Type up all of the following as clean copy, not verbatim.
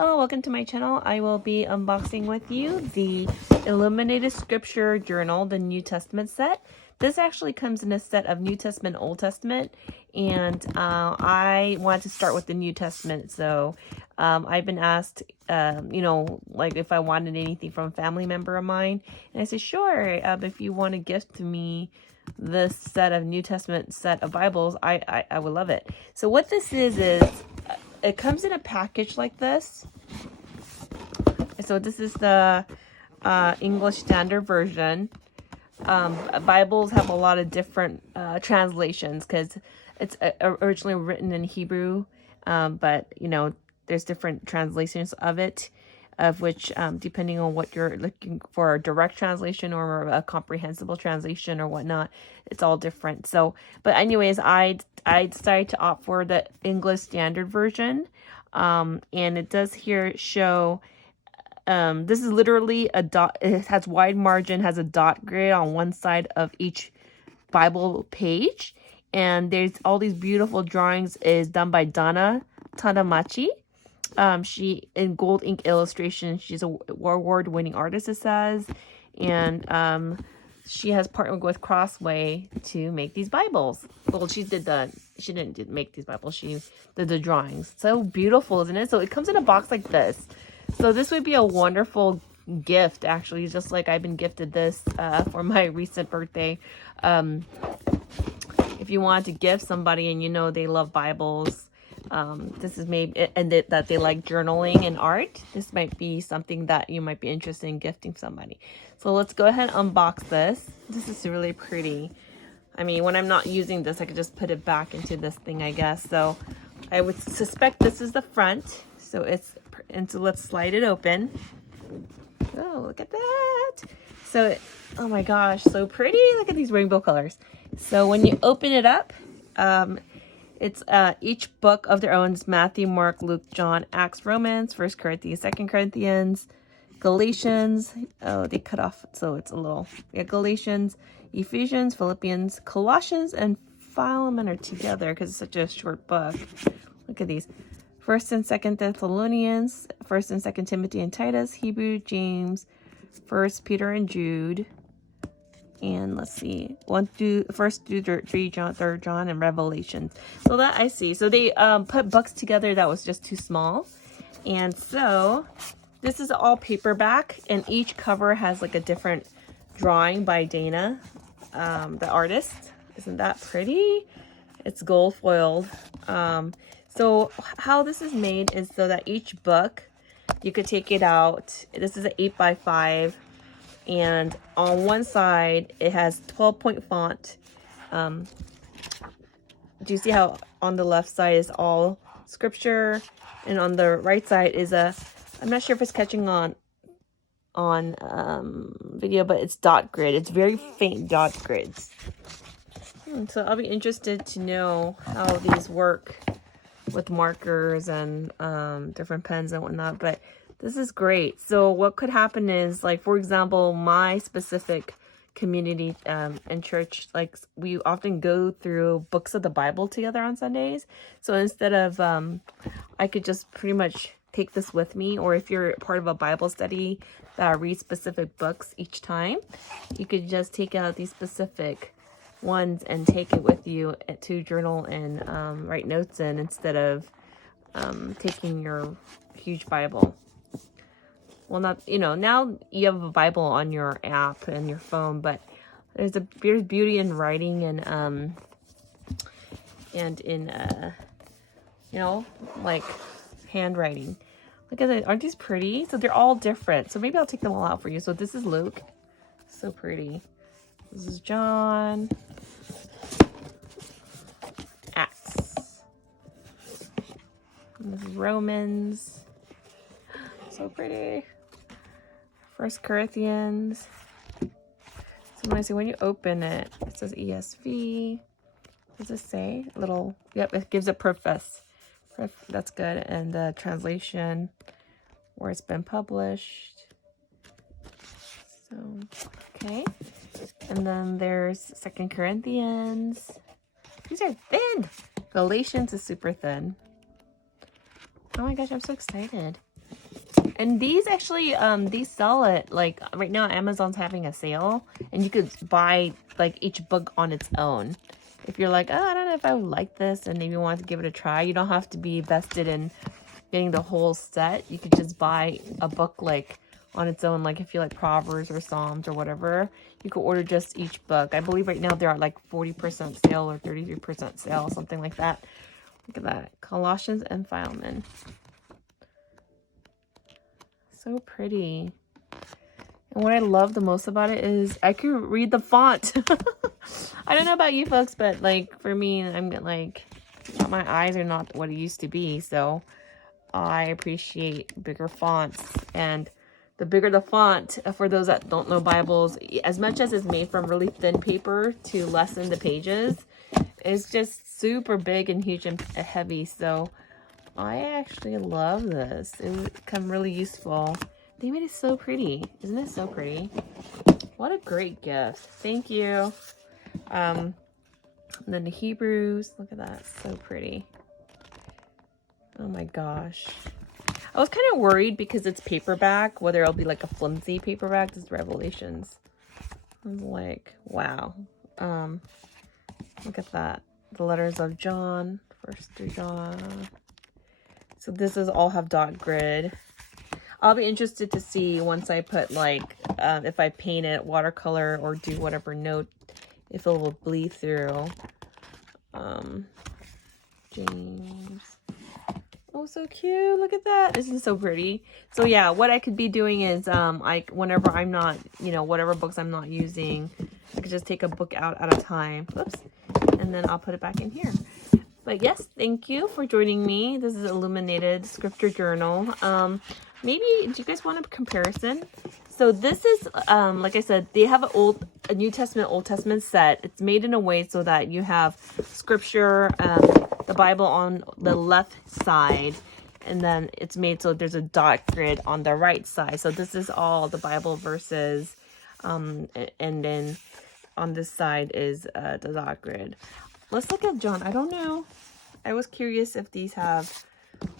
Hello, welcome to my channel. I will be unboxing with you the Illuminated Scripture Journal, the New Testament set. This actually comes in a set of New Testament, Old Testament, and I wanted to start with the New Testament. So I've been asked, like if I wanted anything from a family member of mine, and I said, sure, if you want to gift me this set of New Testament set of Bibles, I would love it. So what this is it comes in a package like this. So this is the English Standard Version. Bibles have a lot of different translations because it's originally written in Hebrew, but there's different translations of it, of which depending on what you're looking for, a direct translation or a comprehensible translation or whatnot, it's all different. So, but anyways, I decided to opt for the English Standard Version, and it does here show. This is literally a dot. It has wide margin, has a dot grid on one side of each Bible page, and there's all these beautiful drawings is done by Donna Tadamachi. She in gold ink illustration. She's a award-winning artist, it says, and she has partnered with Crossway to make these Bibles. Well, she didn't make these Bibles. She did the drawings. So beautiful, isn't it? So it comes in a box like this. So this would be a wonderful gift, actually, just like I've been gifted this for my recent birthday. If you want to gift somebody and they love Bibles, this is maybe, and that they like journaling and art, this might be something that you might be interested in gifting somebody. So let's go ahead and unbox this. This is really pretty. I mean, when I'm not using this, I could just put it back into this thing, I guess. So I would suspect this is the front. So let's slide it open. Oh, look at that. So, oh my gosh, so pretty. Look at these rainbow colors. So when you open it up, it's each book of their own. It's Matthew, Mark, Luke, John, Acts, Romans, 1 Corinthians, 2 Corinthians, Galatians. Oh, they cut off, so it's a little. Yeah, Galatians, Ephesians, Philippians, Colossians, and Philemon are together because it's such a short book. Look at these. 1st and 2nd Thessalonians, 1st and 2nd Timothy and Titus, Hebrew, James, 1st Peter and Jude, and let's see, 1st through 3 John, 3rd John, and Revelations. So that I see. So they put books together that was just too small, and so this is all paperback, and each cover has like a different drawing by Dana, the artist. Isn't that pretty? It's gold foiled. So how this is made is so that each book, you could take it out. This is an 8x5, and on one side it has 12-point font. Do you see how on the left side is all scripture, and on the right side is I'm not sure if it's catching on video, but it's dot grid. It's very faint dot grids. So I'll be interested to know how these work with markers and different pens and whatnot, but this is great. So what could happen is, like, for example, my specific community and church, like, we often go through books of the Bible together on Sundays. So instead of I could just pretty much take this with me, or if you're part of a Bible study that reads specific books each time, you could just take out these specific ones and take it with you to journal and write notes in, instead of taking your huge Bible. Well, not, now you have a Bible on your app and your phone, but there's beauty in writing and in like handwriting. Look at that. Aren't these pretty? So they're all different. So maybe I'll take them all out for you. So this is Luke. So pretty. This is John. Acts. And this is Romans. So pretty. 1 Corinthians. So when you open it, it says ESV. What does it say? A little, yep, it gives a preface. That's good. And the translation, where it's been published. So, okay. And then there's 2 Corinthians. These are thin. Galatians is super thin. Oh my gosh, I'm so excited. And these actually, these sell it, like, right now Amazon's having a sale, and you could buy, like, each book on its own. If you're like, oh, I don't know if I would like this, and maybe want to give it a try, you don't have to be vested in getting the whole set. You could just buy a book, like, on its own, like, if you like Proverbs or Psalms or whatever, you could order just each book. I believe right now they're at, like, 40% sale or 33% sale, something like that. Look at that. Colossians and Philemon. So pretty. And what I love the most about it is I can read the font. I don't know about you folks, but like for me, I'm like, my eyes are not what it used to be. So I appreciate bigger fonts. And the bigger the font, for those that don't know Bibles, as much as it's made from really thin paper to lessen the pages, it's just super big and huge and heavy. So I actually love this. It would become really useful. They made it so pretty. Isn't it so pretty? What a great gift. Thank you. And then the Hebrews. Look at that. So pretty. Oh my gosh. I was kind of worried because it's paperback, whether it'll be like a flimsy paperback. This is Revelations. I was like, wow. Look at that. The letters of John. 1 John. So this is all have dot grid. I'll be interested to see once I put like, if I paint it watercolor or do whatever note, if it will bleed through. James. Oh, so cute. Look at that. This is so pretty. So yeah, what I could be doing is, whenever I'm not, whatever books I'm not using, I could just take a book out at a time. Oops. And then I'll put it back in here. But yes, thank you for joining me. This is Illuminated Scripture Journal. Maybe, do you guys want a comparison? So this is, like I said, they have a New Testament, Old Testament set. It's made in a way so that you have scripture, the Bible on the left side, and then it's made so there's a dot grid on the right side. So this is all the Bible verses, and then on this side is the dot grid. Let's look at John. I don't know. I was curious if these have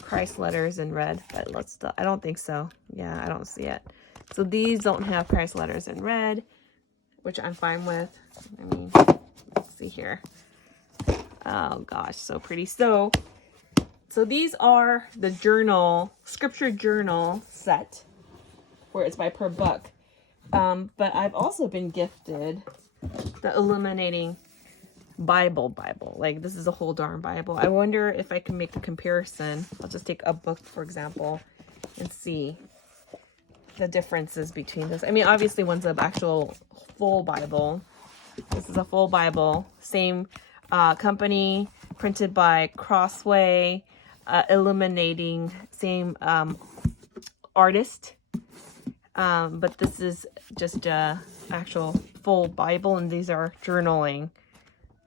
Christ letters in red, but I don't think so. Yeah, I don't see it. So these don't have Christ letters in red, which I'm fine with. I mean, let's see here. Oh gosh, so pretty. So these are the journal, Scripture Journal set, where it's by per book. But I've also been gifted the Illuminating Bible. Like, this is a whole darn Bible. I wonder if I can make a comparison. I'll just take a book, for example, and see the differences between this. I mean, obviously one's an actual full Bible. This is a full Bible. Same company, printed by Crossway, Illuminating, same artist. But this is just a actual full Bible, and these are journaling,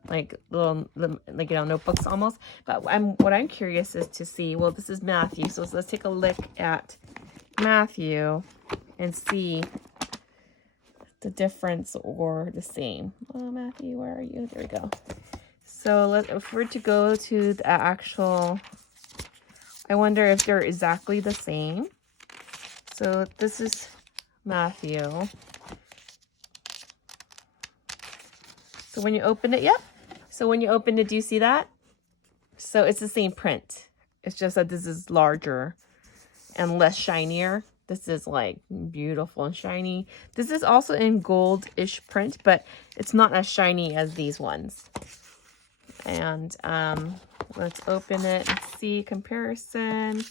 like little, like, notebooks almost. But what I'm curious is to see, well, this is Matthew, so let's take a look at Matthew and see the difference or the same. Oh, Matthew, where are you? There we go. So if we're to go to the actual, I wonder if they're exactly the same. So this is Matthew. So when you open it, yep. So when you open it, do you see that? So it's the same print. It's just that this is larger and less shinier. This is like beautiful and shiny. This is also in gold-ish print, but it's not as shiny as these ones. And let's open it and see comparison.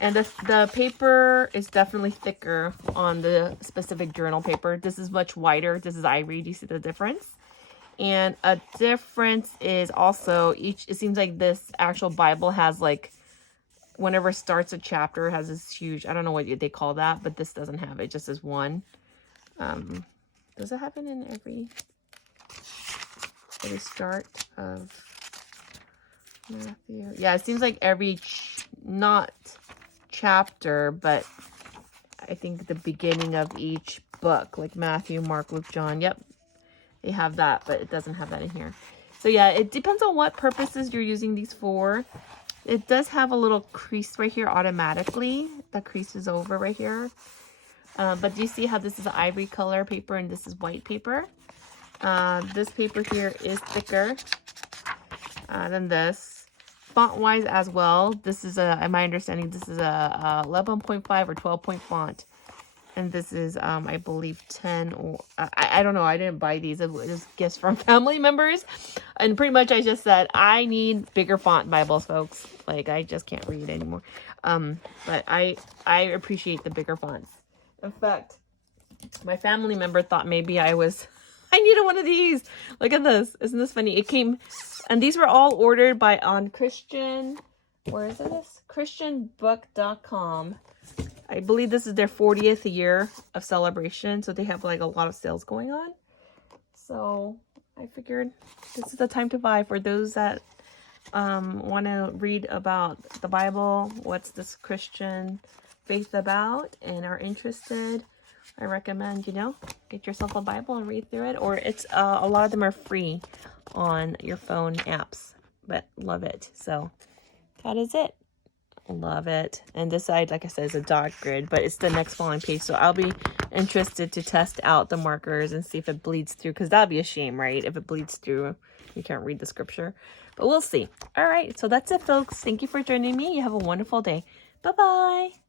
And the paper is definitely thicker on the specific journal paper. This is much wider. This is ivory. Do you see the difference? And a difference is also it seems like this actual Bible has, like, whenever it starts a chapter, has this huge, I don't know what they call that, but this doesn't have it. It just says one. Does it happen in every start of Matthew? Yeah, it seems like every, not chapter, but I think the beginning of each book, like Matthew, Mark, Luke, John. Yep, they have that, but it doesn't have that in here. So yeah, it depends on what purposes you're using these for. It does have a little crease right here automatically. That creases over right here. But do you see how this is an ivory color paper and this is white paper? This paper here is thicker than this. Font-wise as well, this is in my understanding, this is a 11.5 or 12-point font. And this is, I believe, 10 or... I don't know. I didn't buy these. It was gifts from family members. And pretty much I just said, I need bigger font Bibles, folks. Like, I just can't read anymore. But I appreciate the bigger fonts. In fact, my family member thought maybe I needed one of these. Look at this. Isn't this funny? It came... And these were all ordered on Christian... Where is this? ChristianBook.com. I believe this is their 40th year of celebration, so they have like a lot of sales going on. So I figured this is the time to buy for those that want to read about the Bible, what's this Christian faith about, and are interested. I recommend, get yourself a Bible and read through it, or it's a lot of them are free on your phone apps, but love it. So that is it. Love it. And this side, like I said, is a dot grid, but it's the next following page. So I'll be interested to test out the markers and see if it bleeds through, because that'd be a shame, right? If it bleeds through, you can't read the scripture. But we'll see. All right. So that's it, folks. Thank you for joining me. You have a wonderful day. Bye-bye.